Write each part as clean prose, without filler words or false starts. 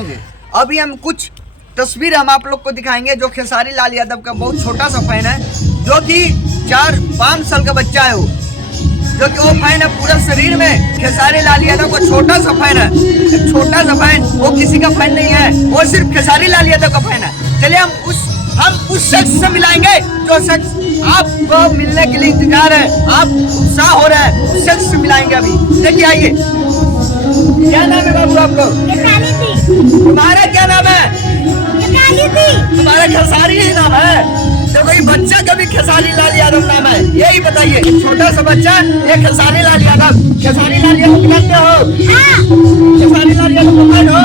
होंगे। अभी हम कुछ तस्वीर हम आप लोग को दिखाएंगे जो खेसारी लाल यादव का बहुत छोटा सा फैन है, जो कि 4-5 साल का बच्चा है वो, जो कि वो फैन है पूरा शरीर में खेसारी लाल यादव का छोटा सा फैन है। एक छोटा सा फैन, वो किसी का फैन नहीं है, वो सिर्फ खेसारी लाल यादव का फैन है। चलिए हम उस शख्स से मिलाएंगे जो शख्स आपको मिलने के लिए इंतजार है, आप उत्साह हो रहे हैं, उस शख्स से मिलाएंगे अभी। देखिए आइए। क्या नाम है बाबू आपको? तुम्हारा क्या नाम है? तुम्हारा खेसारी ही नाम है? देखो ये बच्चा का भी खेसारी लाल यादव नाम है, यही बताइए। छोटा सा बच्चा ये खेसारी लाल यादव। खेसारी लाल यादव जानते हो? खेसारी लाल यादव को फैन हो?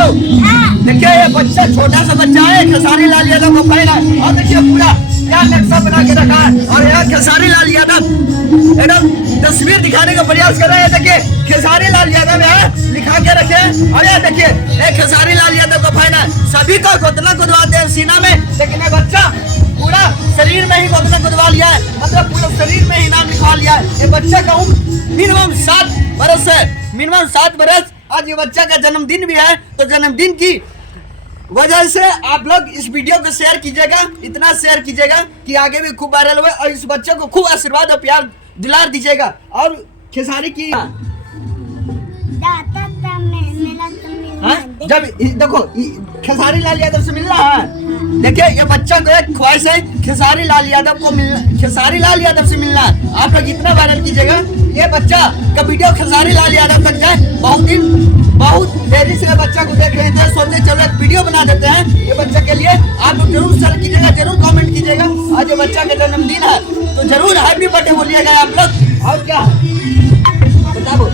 देखिए ये बच्चा छोटा सा बच्चा है, खेसारी लाल यादव को फैन है। और देखिए पूरा क्या नक्शा बना के रखा है, और यहाँ खेसारी लाल यादव एकदम तस्वीर दिखाने का प्रयास कर रहे हैं। देखिए खेसारी लाल यादव है लिखा के रखे, और ये देखिए एक खेसारी लाल यादव का फैन है। सभी को गोदना गुदवाते हैं सीना में, लेकिन ये बच्चा पूरा शरीर में ही गोदना गुदवा लिया है, मतलब पूरा शरीर में ही नाम लिखवा लिया है। ये बच्चा का उम्र मिनिमम 7 बरस है, मिनिमम 7 बरस। आज ये बच्चा का जन्मदिन भी है, तो जन्मदिन की वजह से आप लोग इस वीडियो को शेयर कीजिएगा, इतना शेयर कीजिएगा कि आगे भी खूब वायरल हुए, और इस बच्चे को खूब आशीर्वाद और प्यार दिलार दीजिएगा। और खेसारी की जब देखो खेसारी लाल यादव से मिल रहा है, देखिए ये बच्चा को एक ख्वाहिश है खेसारी लाल यादव को मिलना, खेसारी लाल यादव से मिलना। आप लोग इतना वायरल कीजिएगा ये बच्चा का वीडियो खेसारी लाल यादव तक जाए। बहुत देरी से बच्चा को देख रहे थे, सोचे चलो एक वीडियो बना देते हैं ये बच्चे के लिए। आप लोग जरूर शेयर कीजिएगा, जरूर कमेंट कीजिएगा। आज ये बच्चा का जन्मदिन है, तो जरूर हैप्पी बर्थडे बोलिएगा आप लोग। और क्या बताओ,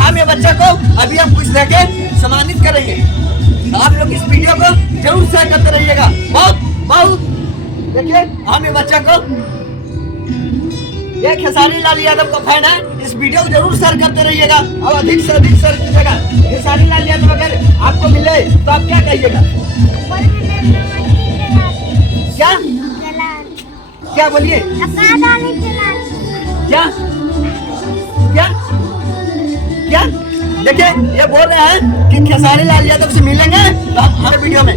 हम ये बच्चे को अभी हम कुछ देके सम्मानित करेंगे। आप लोग इस वीडियो को जरूर शेयर करते रहिएगा। बहुत देखिए हम ये बच्चा को, ये खेसारी लाल यादव का फैन है, इस वीडियो को जरूर शेयर करते रहिएगा और अधिक से अधिक शेयर कीजिएगा। खेसारी लाल यादव अगर आपको मिले तो आप क्या कहिएगा? क्या बोलिए? क्या देखिए ये बोल रहे हैं कि खेसारी लाल यादव से मिलेंगे तो हम हर वीडियो में